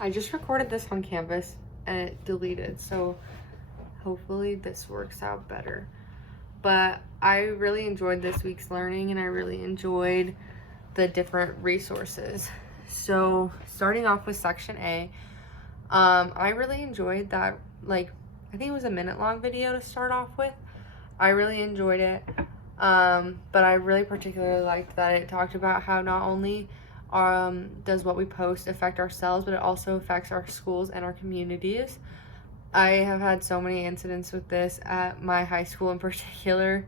I just recorded this on Canvas and it deleted, so hopefully this works out better. But I really enjoyed this week's learning and I really enjoyed the different resources. So starting off with section A, I really enjoyed that, like, I think it was a minute-long video to start off with. I really enjoyed it, but I really particularly liked that it talked about how not only does what we post affect ourselves, but it also affects our schools and our communities. I have had so many incidents with this at my high school in particular.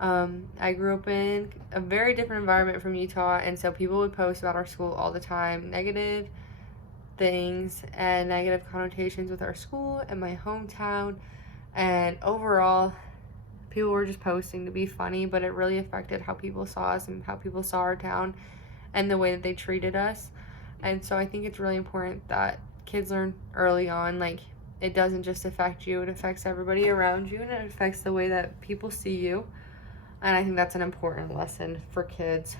I grew up in a very different environment from Utah, and so people would post about our school all the time, negative things and negative connotations with our school and my hometown, and overall people were just posting to be funny, but it really affected how people saw us and how people saw our town and the way that they treated us. And so I think it's really important that kids learn early on, like, it doesn't just affect you, it affects everybody around you, and it affects the way that people see you. And I think that's an important lesson for kids.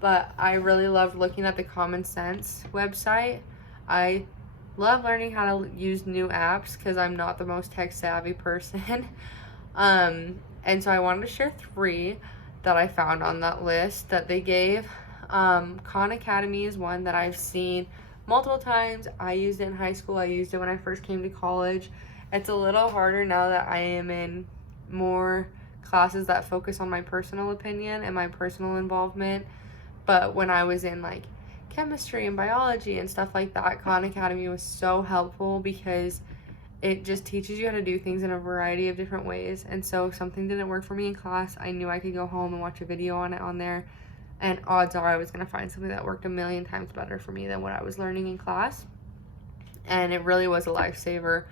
But I really loved looking at the Common Sense website. I love learning how to use new apps because I'm not the most tech savvy person. And so I wanted to share 3 that I found on that list that they gave. Khan Academy is one that I've seen multiple times. I used it in high school. I used it when I first came to college. It's a little harder now that I am in more classes that focus on my personal opinion and my personal involvement. But when I was in like chemistry and biology and stuff like that, Khan Academy was so helpful because it just teaches you how to do things in a variety of different ways. And so if something didn't work for me in class, I knew I could go home and watch a video on it on there, and odds are I was going to find something that worked a million times better for me than what I was learning in class. And it really was a lifesaver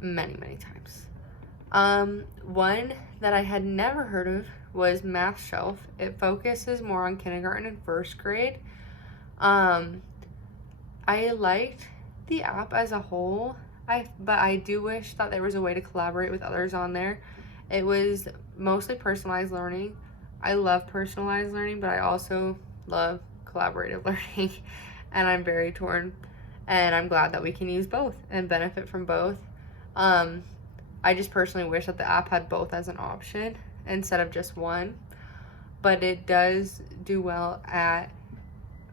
many times. One that I had never heard of was Math Shelf. It focuses more on kindergarten and first grade. I liked the app as a whole, but I do wish that there was a way to collaborate with others on there. It was mostly personalized learning. I love personalized learning, but I also love collaborative learning, and I'm very torn, and I'm glad that we can use both and benefit from both. I just personally wish that the app had both as an option instead of just one, but it does do well at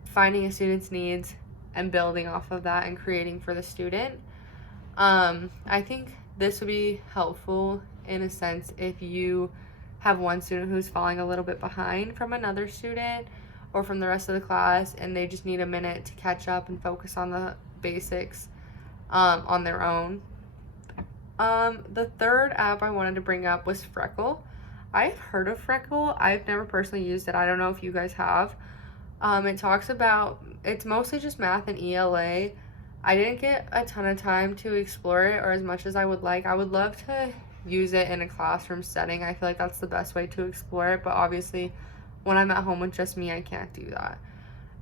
finding a student's needs and building off of that and creating for the student. I think this would be helpful in a sense if you have one student who's falling a little bit behind from another student or from the rest of the class, and they just need a minute to catch up and focus on the basics on their own. The third app I wanted to bring up was Freckle. I've heard of Freckle. I've never personally used it. I don't know if you guys have. It talks about, it's mostly just math and ELA. I didn't get a ton of time to explore it or as much as I would like. I would love to use it in a classroom setting. I feel like that's the best way to explore it, but obviously when I'm at home with just me, I can't do that.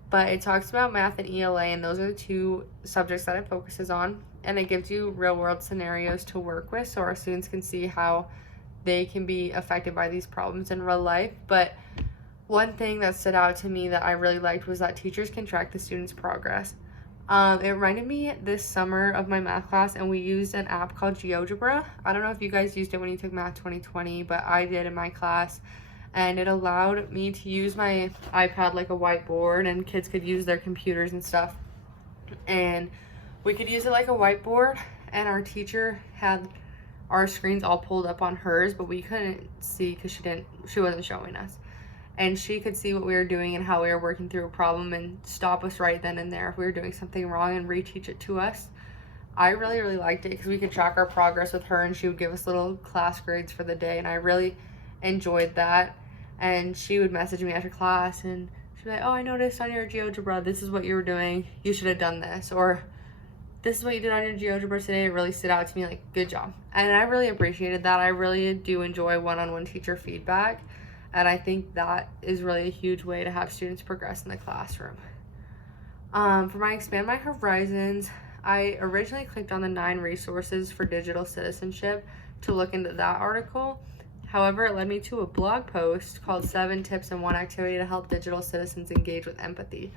But it talks about math and ELA, and those are the 2 subjects that it focuses on, and it gives you real world scenarios to work with so our students can see how they can be affected by these problems in real life. But one thing that stood out to me that I really liked was that teachers can track the students' progress. It reminded me this summer of my math class, and we used an app called GeoGebra. I don't know if you guys used it when you took Math 2020, but I did in my class, and it allowed me to use my iPad like a whiteboard, and kids could use their computers and stuff. And we could use it like a whiteboard, and our teacher had our screens all pulled up on hers, but we couldn't see because she wasn't showing us. And she could see what we were doing and how we were working through a problem and stop us right then and there if we were doing something wrong and reteach it to us. I really liked it because we could track our progress with her, and she would give us little class grades for the day, and I really enjoyed that. And she would message me after class, and she'd be like, oh, I noticed on your GeoGebra, this is what you were doing. You should have done this. Or this is what you did on your GeoGebra today. It really stood out to me, like, good job. And I really appreciated that. I really do enjoy one-on-one teacher feedback. And I think that is really a huge way to have students progress in the classroom. For my Expand My Horizons, I originally clicked on the 9 resources for digital citizenship to look into that article. However, it led me to a blog post called 7 Tips and 1 Activity to Help Digital Citizens Engage with Empathy.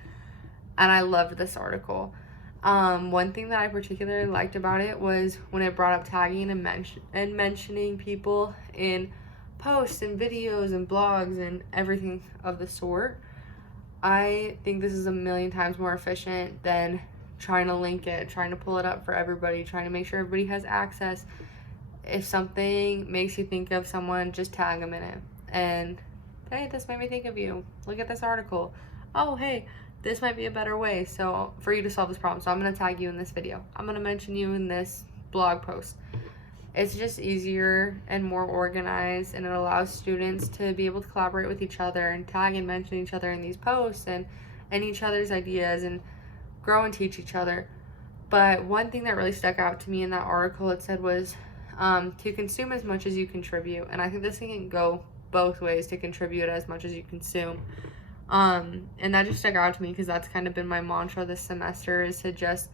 And I loved this article. One thing that I particularly liked about it was when it brought up tagging and mentioning people in posts and videos and blogs and everything of the sort. I think this is a million times more efficient than trying to link it, trying to pull it up for everybody, trying to make sure everybody has access. If something makes you think of someone, just tag them in it. And hey, this made me think of you. Look at this article. Oh, hey, this might be a better way so for you to solve this problem. So I'm going to tag you in this video. I'm going to mention you in this blog post. It's just easier and more organized, and it allows students to be able to collaborate with each other and tag and mention each other in these posts and each other's ideas and grow and teach each other. But one thing that really stuck out to me in that article, it said was to consume as much as you contribute. And I think this can go both ways, to contribute as much as you consume. And that just stuck out to me because that's kind of been my mantra this semester, is to just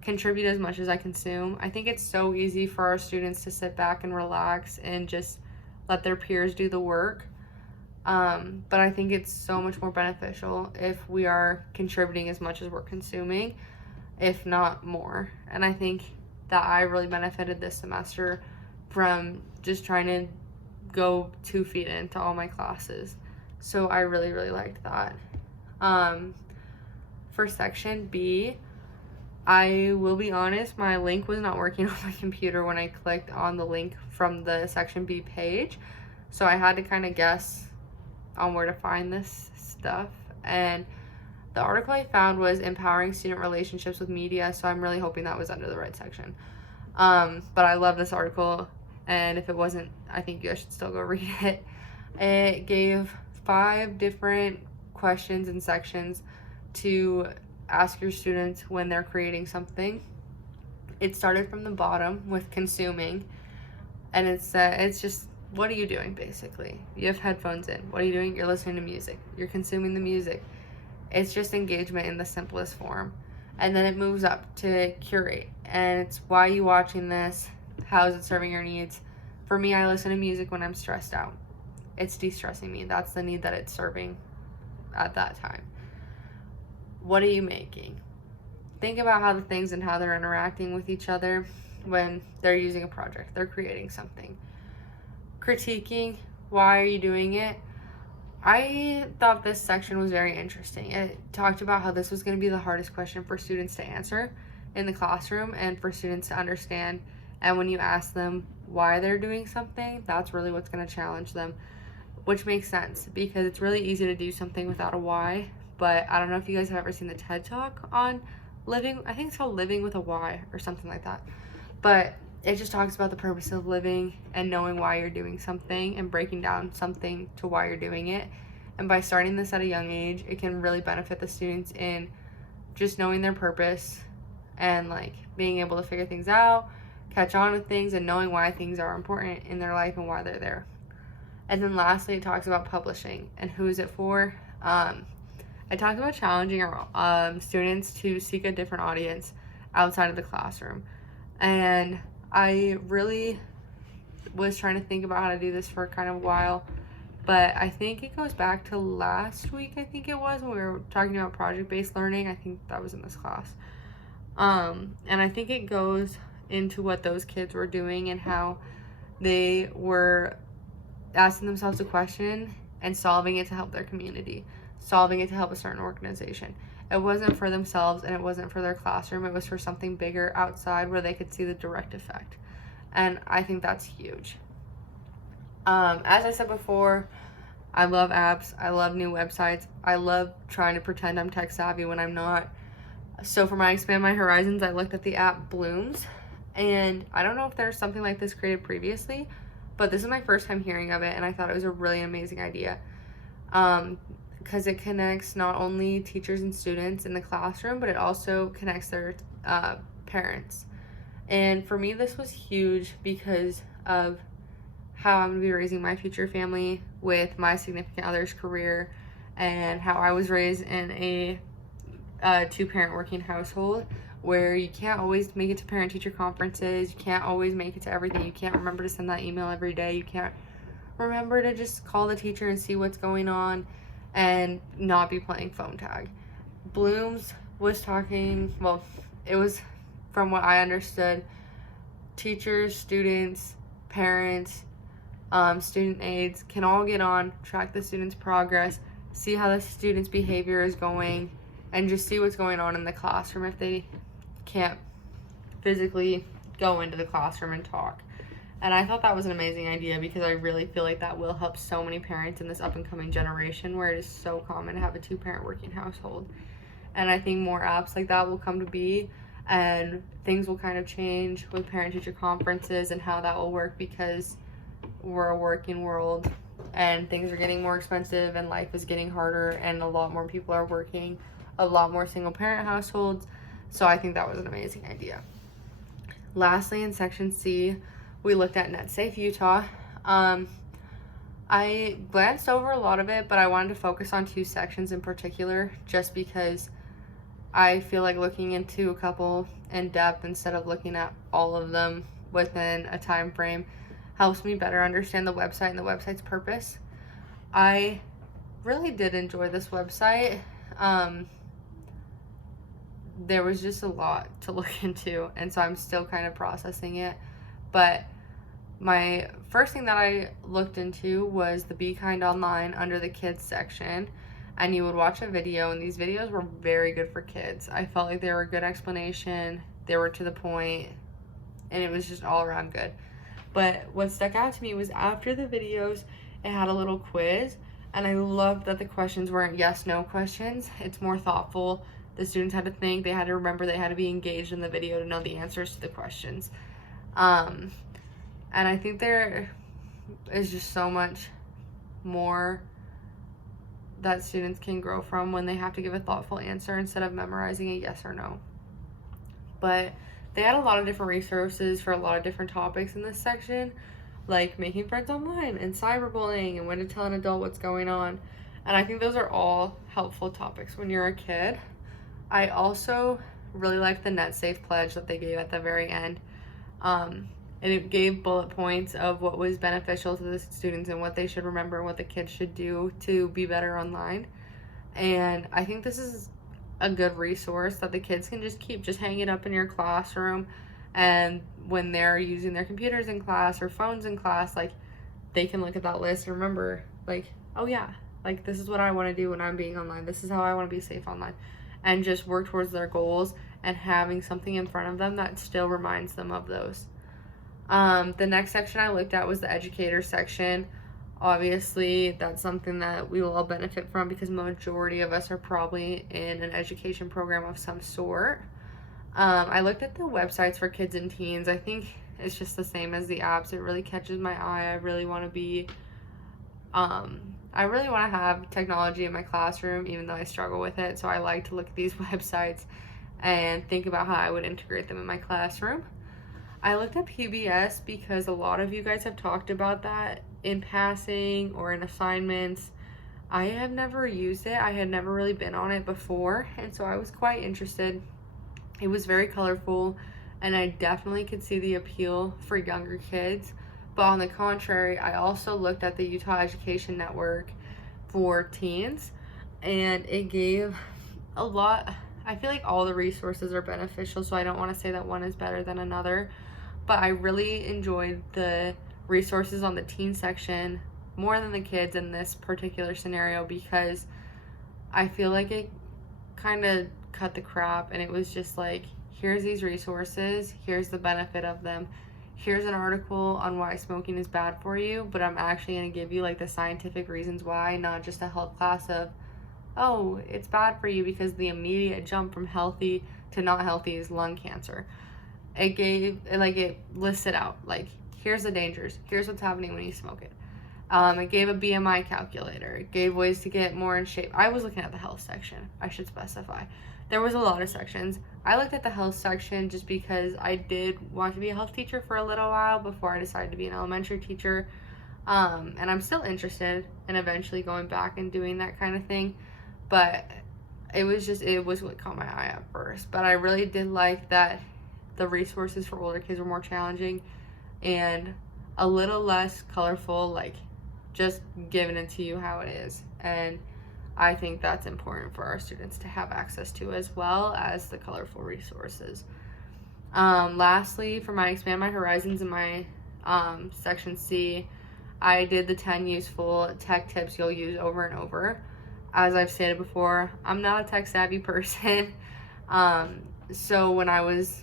contribute as much as I consume. I think it's so easy for our students to sit back and relax and just let their peers do the work. But I think it's so much more beneficial if we are contributing as much as we're consuming, if not more. And I think that I really benefited this semester from just trying to go 2 feet into all my classes. So I really, really liked that. For section B, I will be honest, my link was not working on my computer when I clicked on the link from the section B page. So I had to kind of guess on where to find this stuff. And the article I found was empowering student relationships with media. So I'm really hoping that was under the right section. But I love this article. And if it wasn't, I think you guys should still go read it. It gave 5 different questions and sections to ask your students when they're creating something. It started from the bottom with consuming, and it's just, what are you doing basically? You have headphones in. What are you doing? You're listening to music. You're consuming the music. It's just engagement in the simplest form. And then it moves up to curate, and it's, why are you watching this? How is it serving your needs? For me, I listen to music when I'm stressed out. It's de-stressing me. That's the need that it's serving at that time. What are you making? Think about how the things and how they're interacting with each other when they're using a project, they're creating something. Critiquing, why are you doing it? I thought this section was very interesting. It talked about how this was going to be the hardest question for students to answer in the classroom and for students to understand. And when you ask them why they're doing something, that's really what's going to challenge them, which makes sense because it's really easy to do something without a why. But I don't know if you guys have ever seen the TED Talk on living. I think it's called Living with a Why or something like that. But it just talks about the purpose of living and knowing why you're doing something and breaking down something to why you're doing it. And by starting this at a young age, it can really benefit the students in just knowing their purpose and like being able to figure things out, catch on with things, and knowing why things are important in their life and why they're there. And then lastly, it talks about publishing and who is it for. I talked about challenging our students to seek a different audience outside of the classroom. And I really was trying to think about how to do this for kind of a while. But I think it goes back to last week, I think it was, when we were talking about project-based learning. I think that was in this class. And I think it goes into what those kids were doing and how they were asking themselves a question and solving it to help their community, solving it to help a certain organization. It wasn't for themselves and it wasn't for their classroom. It was for something bigger outside where they could see the direct effect. And I think that's huge. As I said before, I love apps. I love new websites. I love trying to pretend I'm tech savvy when I'm not. So for my Expand My Horizons, I looked at the app Blooms. And I don't know if there's something like this created previously, but this is my first time hearing of it, and I thought it was a really amazing idea. Because it connects not only teachers and students in the classroom, but it also connects their parents. And for me, this was huge because of how I'm going to be raising my future family with my significant other's career and how I was raised in a 2-parent working household where you can't always make it to parent-teacher conferences, you can't always make it to everything, you can't remember to send that email every day, you can't remember to just call the teacher and see what's going on and not be playing phone tag. Blooms was talking, well, it was, from what I understood, teachers, students, parents, student aides can all get on, track the students' progress, see how the students' behavior is going, and just see what's going on in the classroom if they can't physically go into the classroom and talk. And I thought that was an amazing idea because I really feel like that will help so many parents in this up and coming generation where it is so common to have a 2-parent working household. And I think more apps like that will come to be, and things will kind of change with parent-teacher conferences and how that will work, because we're a working world and things are getting more expensive and life is getting harder and a lot more people are working, a lot more single-parent households. So I think that was an amazing idea. Lastly, in section C, we looked at NetSafe Utah. I glanced over a lot of it, but I wanted to focus on 2 sections in particular just because I feel like looking into a couple in depth instead of looking at all of them within a time frame helps me better understand the website and the website's purpose. I really did enjoy this website. There was just a lot to look into, and so I'm still kind of processing it. But my first thing that I looked into was the Be Kind Online under the kids section, and you would watch a video, and these videos were very good for kids. I felt like they were a good explanation, they were to the point, and it was just all around good. But what stuck out to me was after the videos, it had a little quiz, and I loved that the questions weren't yes/no questions. It's more thoughtful. The students had to think, they had to remember, they had to be engaged in the video to know the answers to the questions. And I think there is just so much more that students can grow from when they have to give a thoughtful answer instead of memorizing a yes or no. But they had a lot of different resources for a lot of different topics in this section, like making friends online and cyberbullying and when to tell an adult what's going on. And I think those are all helpful topics when you're a kid. I also really liked the NetSafe pledge that they gave at the very end. And it gave bullet points of what was beneficial to the students and what they should remember and what the kids should do to be better online. And I think this is a good resource that the kids can just keep, just hang it up in your classroom, and when they're using their computers in class or phones in class, like, they can look at that list and remember, like, oh yeah, like, this is what I want to do when I'm being online, this is how I want to be safe online, and just work towards their goals and having something in front of them that still reminds them of those. The next section I looked at was the educator section. Obviously, that's something that we will all benefit from because majority of us are probably in an education program of some sort. I looked at the websites for kids and teens. I think it's just the same as the apps. It really catches my eye. I really want to have technology in my classroom, even though I struggle with it. So I like to look at these websites and think about how I would integrate them in my classroom. I looked at PBS because a lot of you guys have talked about that in passing or in assignments. I have never used it. I had never really been on it before, and so I was quite interested. It was very colorful, and I definitely could see the appeal for younger kids. But on the contrary, I also looked at the Utah Education Network for teens, and it gave a lot. I feel like all the resources are beneficial, so I don't want to say that one is better than another. But I really enjoyed the resources on the teen section more than the kids in this particular scenario because I feel like it kind of cut the crap, and it was just like, here's these resources, here's the benefit of them, here's an article on why smoking is bad for you, but I'm actually going to give you like the scientific reasons why, not just a health class of, oh, it's bad for you because the immediate jump from healthy to not healthy is lung cancer. It listed out, like, here's the dangers, here's what's happening when you smoke it. It gave a BMI calculator, it gave ways to get more in shape. I was looking at the health section, I should specify. There was a lot of sections. I looked at the health section just because I did want to be a health teacher for a little while before I decided to be an elementary teacher. And I'm still interested in eventually going back and doing that kind of thing. But it was what caught my eye at first. But I really did like that the resources for older kids were more challenging and a little less colorful, like just giving it to you how it is. And I think that's important for our students to have access to, as well as the colorful resources. Lastly, for my Expand My Horizons in my section C, I did the 10 useful tech tips you'll use over and over. As I've stated before, I'm not a tech savvy person. So when I was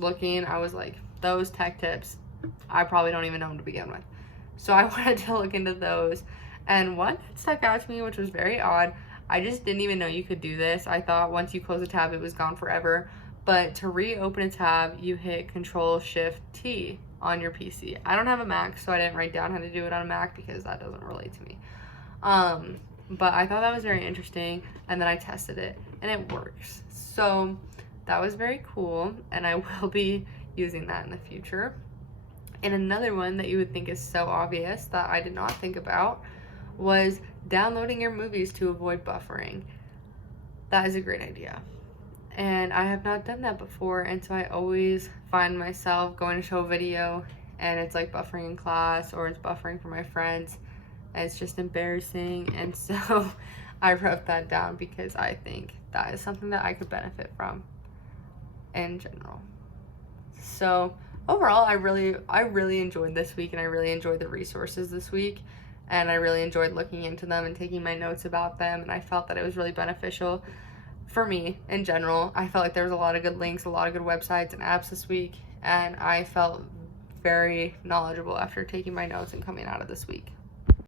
looking, I was like, those tech tips, I probably don't even know them to begin with. So I wanted to look into those. And one that stuck out to me, which was very odd, I just didn't even know you could do this. I thought once you close a tab, it was gone forever. But to reopen a tab, you hit Control-Shift-T on your PC. I don't have a Mac, so I didn't write down how to do it on a Mac because that doesn't relate to me. But I thought that was very interesting, and then I tested it, and it works. So that was very cool, and I will be using that in the future. And another one that you would think is so obvious that I did not think about was downloading your movies to avoid buffering. That is a great idea. And I have not done that before, and so I always find myself going to show a video and it's like buffering in class or it's buffering for my friends. And it's just embarrassing, and so I wrote that down because I think that is something that I could benefit from in general. So overall, I really enjoyed this week, and I really enjoyed the resources this week, and I really enjoyed looking into them and taking my notes about them, and I felt that it was really beneficial for me in general. I felt like there was a lot of good links, a lot of good websites and apps this week, and I felt very knowledgeable after taking my notes and coming out of this week.